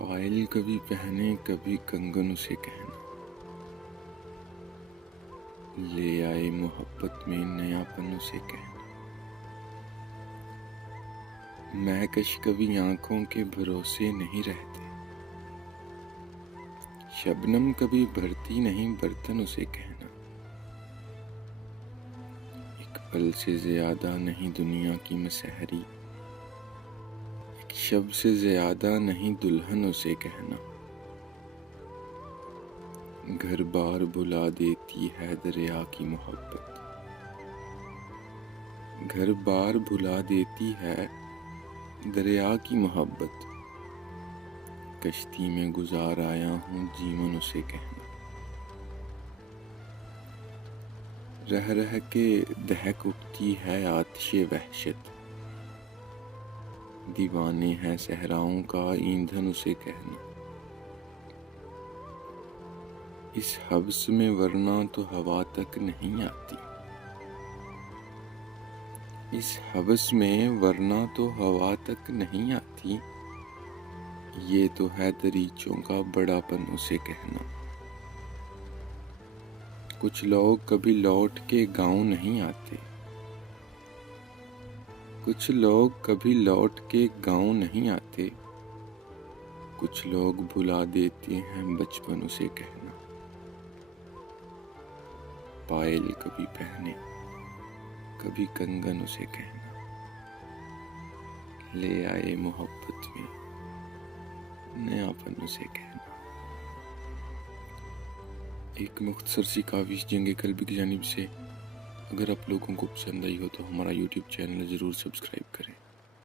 Pile کبھی پہنے کبھی کنگن اسے کہنا، لے آئے محبت میں نیا پن اسے کہنا، مہکش کبھی آنکھوں کے بھروسے نہیں رہتے، شبنم کبھی بھرتی نہیں برتن اسے کہنا، ایک پل سے زیادہ نہیں دنیا کی مسحری، ایک شب سے زیادہ نہیں دلہن اسے کہنا، گھر بار بلا دیتی ہے دریا کی محبت، گھر بار بھلا دیتی ہے دریا کی محبت، کشتی میں گزار آیا ہوں جیون اسے کہنا، رہ رہ کے دہک اٹھتی ہے آتش وحشت، دیوانے ہیں صحراؤں کا ایندھن اسے کہنا، اس حبس میں ورنہ تو ہوا تک نہیں آتی، اس حبس میں ورنہ تو ہوا تک نہیں آتی، یہ تو ہے دریچوں کا بڑا پن اسے کہنا، کچھ لوگ کبھی لوٹ کے گاؤں نہیں آتے، کچھ لوگ کبھی لوٹ کے گاؤں نہیں آتے، کچھ لوگ بھلا دیتے ہیں بچپن اسے کہنا، پائل کبھی پہنے کبھی کنگن اسے کہنا، لے آئے محبت میں نیا پن اسے کہنا۔ ایک مختصر سی کاوش جنگ قلبی کی جانب سے۔ اگر آپ لوگوں کو پسند آئی ہو تو ہمارا یوٹیوب چینل ضرور سبسکرائب کریں۔